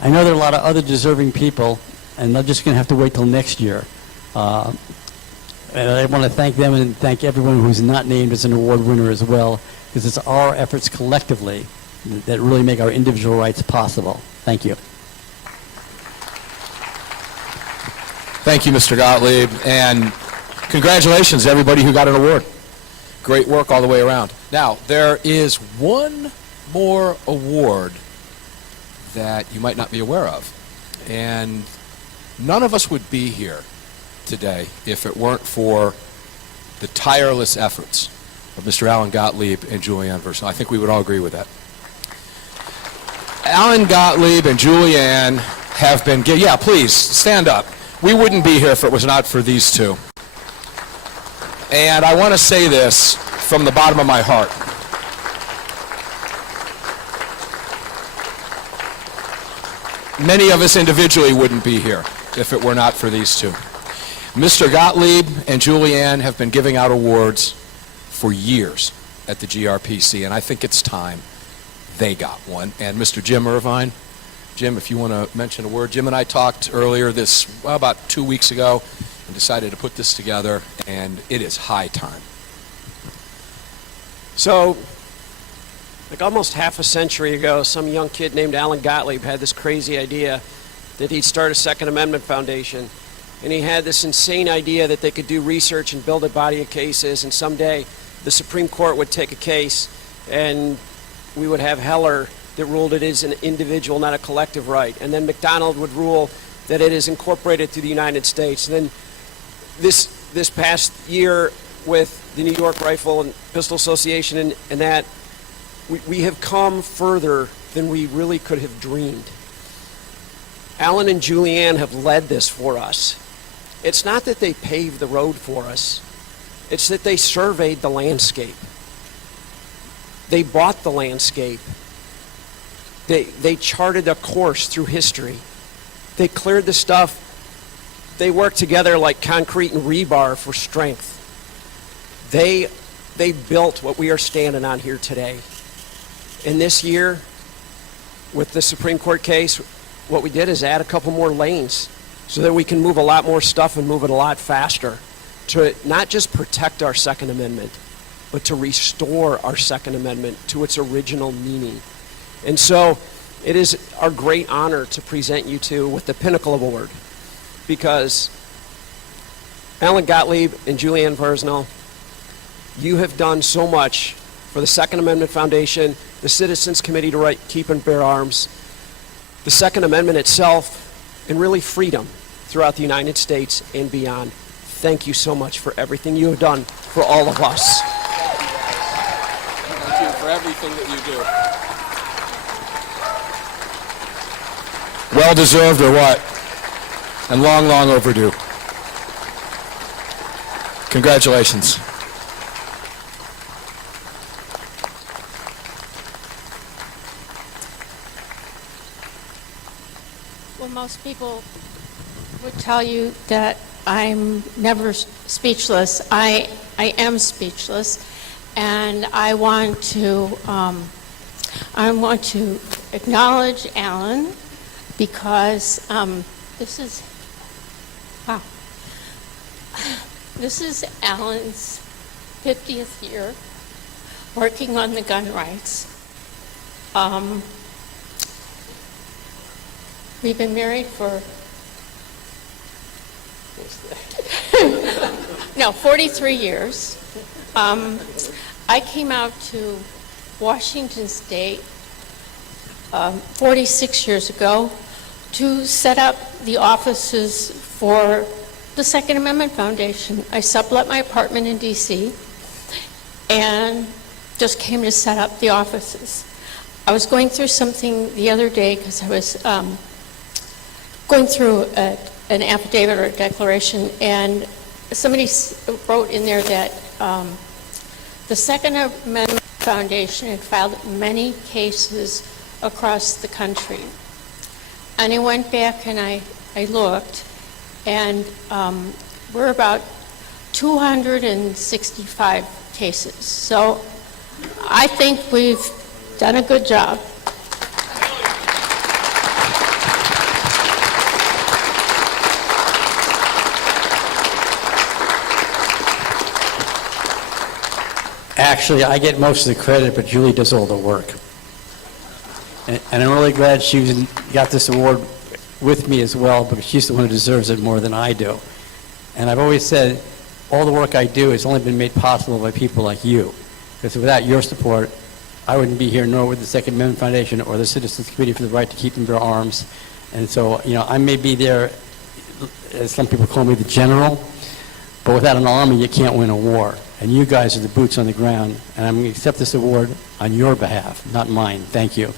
I know there are a lot of other deserving people, and they're just going to have to wait till next year. And I want to thank them and thank everyone who's not named as an award winner as well, because it's our efforts collectively that really make our individual rights possible. Thank you. Thank you, Mr. Gottlieb, and congratulations to everybody who got an award. Great work all the way around. Now, there is one more award that you might not be aware of, and none of us would be here today if it weren't for the tireless efforts of Mr. Alan Gottlieb and Juliannne Versnel. I think we would all agree with that. Alan Gottlieb and Juliannne have been, yeah, please, stand up. We wouldn't be here if it was not for these two. And I want to say this from the bottom of my heart. Many of us individually wouldn't be here if it were not for these two. Mr. Gottlieb and Juliannne have been giving out awards for years at the GRPC, and I think it's time they got one. And Mr. Jim Irvine, Jim, if you want to mention a word. Jim and I talked earlier about 2 weeks ago, and decided to put this together, and it is high time. So, like almost half a century ago, some young kid named Alan Gottlieb had this crazy idea that he'd start a Second Amendment Foundation. And he had this insane idea that they could do research and build a body of cases, and someday the Supreme Court would take a case and we would have Heller that ruled it is an individual, not a collective right. And then McDonald would rule that it is incorporated through the United States. And then this past year with the New York Rifle and Pistol Association and that, we have come further than we really could have dreamed. Alan and Juliannne have led this for us. It's not that they paved the road for us. It's that they surveyed the landscape. They bought the landscape. They charted a course through history. They cleared the stuff. They worked together like concrete and rebar for strength. They built what we are standing on here today. And this year, with the Supreme Court case, what we did is add a couple more lanes so that we can move a lot more stuff and move it a lot faster to not just protect our Second Amendment, but to restore our Second Amendment to its original meaning. And so it is our great honor to present you to with the Pinnacle Award, because Alan Gottlieb and Juliannne Versnel, you have done so much for the Second Amendment Foundation, the Citizens Committee to Keep and Bear Arms, the Second Amendment itself, and really freedom throughout the United States and beyond. Thank you so much for everything you have done for all of us. Thank you for everything that you do. Well deserved or what? And long, long overdue. Congratulations. Well, most people would tell you that I'm never speechless. I am speechless, and I want to acknowledge Alan, because this is Alan's 50th year working on the gun rights. We've been married for 43 years. I came out to Washington State 46 years ago to set up the offices for the Second Amendment Foundation. I sublet my apartment in D.C. and just came to set up the offices. I was going through something the other day because I was going through an affidavit or a declaration, and somebody wrote in there that the Second Amendment Foundation had filed many cases across the country. And I went back and I looked, and we're about 265 cases. So I think we've done a good job. Actually, I get most of the credit, but Julie does all the work. And I'm really glad got this award with me as well, because she's the one who deserves it more than I do. And I've always said, all the work I do has only been made possible by people like you. Because without your support, I wouldn't be here, nor would the Second Amendment Foundation or the Citizens Committee for the Right to Keep and Bear Arms. And so, I may be there, as some people call me, the general, but without an army, you can't win a war. And you guys are the boots on the ground, and I'm going to accept this award on your behalf, not mine. Thank you.